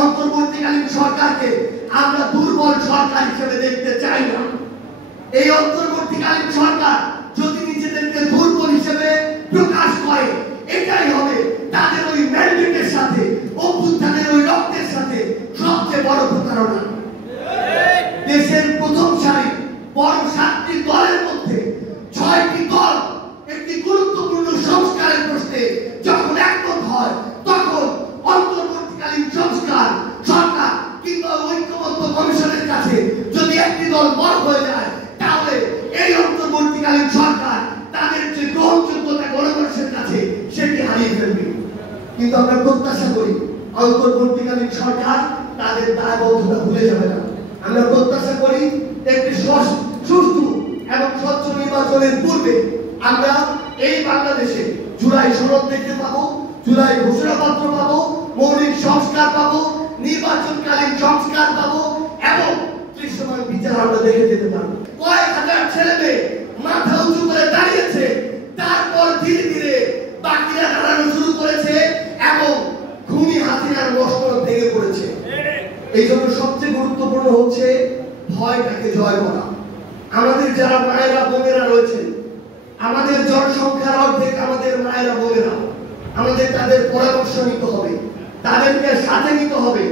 অন্তর্বর্তীকালীন সরকারকে আমরা দুর্বল সরকার হিসেবে দেখতে চাই না। এই অন্তর্বর্তীকালীন সরকার যদি নিজেদেরকে দুর্বল হিসেবে প্রকাশ করে, এটাই হবে তাদের ওই ম্যান্ডেটের সাথে, অভ্যুত্থানের ওই রক্তের সাথে সবচেয়ে বড় প্রতারণা। দেশের প্রথম সারি বড় 7টি দলের মধ্যে 6টি দল একটি গুরুত্বপূর্ণ সংস্কারের প্রশ্নে যখন একমত হয়, তখন অন্তর্বর্তীকালীন সরকার কিংবা ঐক্যবদ্ধ কমিশনের কাছে যদি একটি দল বড় হয়ে যায়, তাহলে এই অন্তর্বর্তীকালীন সরকার তাদের যে গ্রহণযোগ্যতা গণমানুষের কাছে সেটি হারিয়ে ফেলবে। কিন্তু আমরা প্রত্যাশা করি অন্তর্বর্তীকালীন সরকার তাদের দায়বদ্ধতা ভুলে যাবে না। আমরা প্রত্যাশা করি একটি সুষ্ঠু এবং স্বচ্ছ নির্বাচনের পূর্বে আমরা এই বাংলাদেশে জুলাই সনদ দেখতে পাবো, জুলাই ঘোষণাপত্র পাবো, মৌলিক সংস্কার পাবো, নির্বাচনকালীন সংস্কার পাবো এবং দৃশ্যমান বিচার আমরা দেখে যেতে পারবো। কয়েক হাজার ছেলে মেয়ে মাথা উঁচু করে দাঁড়িয়েছে, তারপর ধীরে ধীরে বাকিরা দাঁড়ানো শুরু করেছে এবং খুনি হাসিনার মস্তক ভেঙে পড়েছে। এই জন্য সবচেয়ে গুরুত্বপূর্ণ হচ্ছে ভয়টাকে জয় করা। আমাদের যারা মায়েরা বোনেরা রয়েছেন, আমাদের জনসংখ্যার অর্ধেক আমাদের মায়েরা বোনেরা, আমাদের তাদের পরামর্শ নিতে হবে, তাদেরকে সাথে নিতে হবে।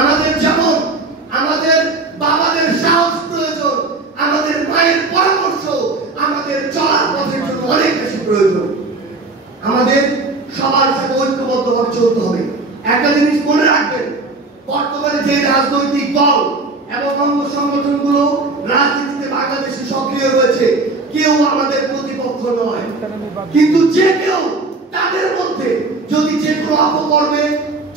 আমাদের যেমন আমাদের বাবাদের সাহস প্রয়োজন, আমাদের মায়ের পরামর্শ আমাদের চলার পথের জন্য অনেক বেশি প্রয়োজন। আমাদের সবার সাথে ঐক্যবদ্ধভাবে চলতে হবে। একটা জিনিস মনে রাখবেন, বর্তমানে যে রাজনৈতিক দল এবং অঙ্গ সংগঠনগুলো রাজনীতিতে বাংলাদেশে সক্রিয় রয়েছে, কেউ আমাদের প্রতিপক্ষ নয়। কিন্তু যে কেউ তাদের মধ্যে যদি যে কোনো অপকর্মে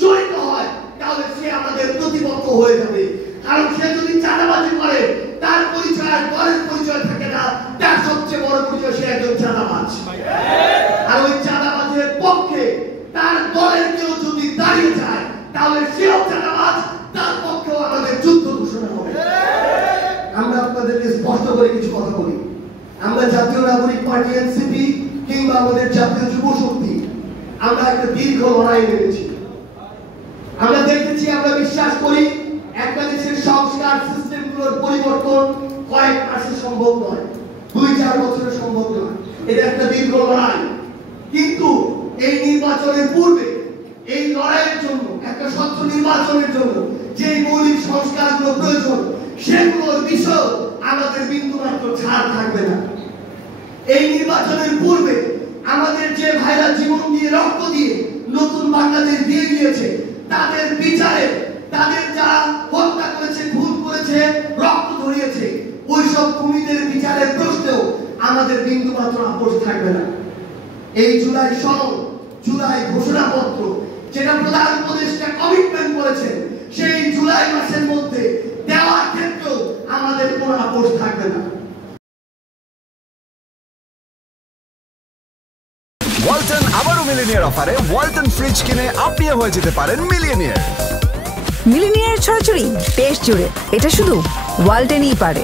জড়িত হয়, তাহলে সে আমাদের প্রতিপক্ষ হয়ে যাবে। কারণ সে যদি চাঁদাবাজি করে, তার পরিচয় আর দলের পরিচয় থাকে না, তার সবচেয়ে বড় পরিচয় সে একজন চাঁদাবাজ। আর ওই চাঁদাবাজের পক্ষে তার দলের কেউ যদি দাঁড়িয়ে যায়, তাহলে সেও চাঁদাবাজ, তার পক্ষেও আমাদের যুদ্ধ ঘোষণা হবে। আমরা আপনাদেরকে স্পষ্ট করে কিছু কথা বলি। আমরা জাতীয় নাগরিক পার্টি এনসিপি কিংবা আমাদের জাতীয় যুব শক্তি, আমরা একটা দীর্ঘ লড়াই নেমেছি। আমরা দেখেছি, আমরা বিশ্বাস করি একটা দেশের সংস্কার সিস্টেমগুলোর পরিবর্তন কয়েক মাসে সম্ভব নয়, 2-4 বছরে সম্ভব নয়। এটা একটা দীর্ঘ লড়াই। কিন্তু এই নির্বাচনের পূর্বে এই লড়াইয়ের জন্য, একটা স্বচ্ছ নির্বাচনের জন্য যে মৌলিক সংস্কারগুলো প্রয়োজন, সেগুলোর বিষয় আমাদের বিন্দুমাত্র ছাড় থাকবে না। এই নির্বাচনের পূর্বে আমাদের যে ভাইরা জীবন দিয়ে, রক্ত দিয়ে নতুন বাংলাদেশ দিয়ে দিয়েছে, তাদের বিচারে, তাদের যারা হত্যা করেছে, খুন করেছে, রক্ত ঝরিয়েছে, ওই সব খুনিদের বিচারের প্রশ্নেও আমাদের বিন্দুমাত্র আপোষ থাকবে না। এই জুলাই সনদ, জুলাই ঘোষণাপত্র, যেটা প্রধান উপদেষ্টা কমিটমেন্ট করেছেন, সেই জুলাই মাসের মধ্যে দেওয়ার ক্ষেত্রেও আমাদের কোনো আপোষ থাকবে না। ওয়ালটন আবারও মিলিনিয়ার অফারে ওয়ালটন ফ্রিজ কিনে আপনিও হয়ে যেতে পারেন মিলিয়নিয়ার। মিলিনিয়ার ছড়াছড়ি দেশ জুড়ে, এটা শুধু ওয়ালটনই পারে।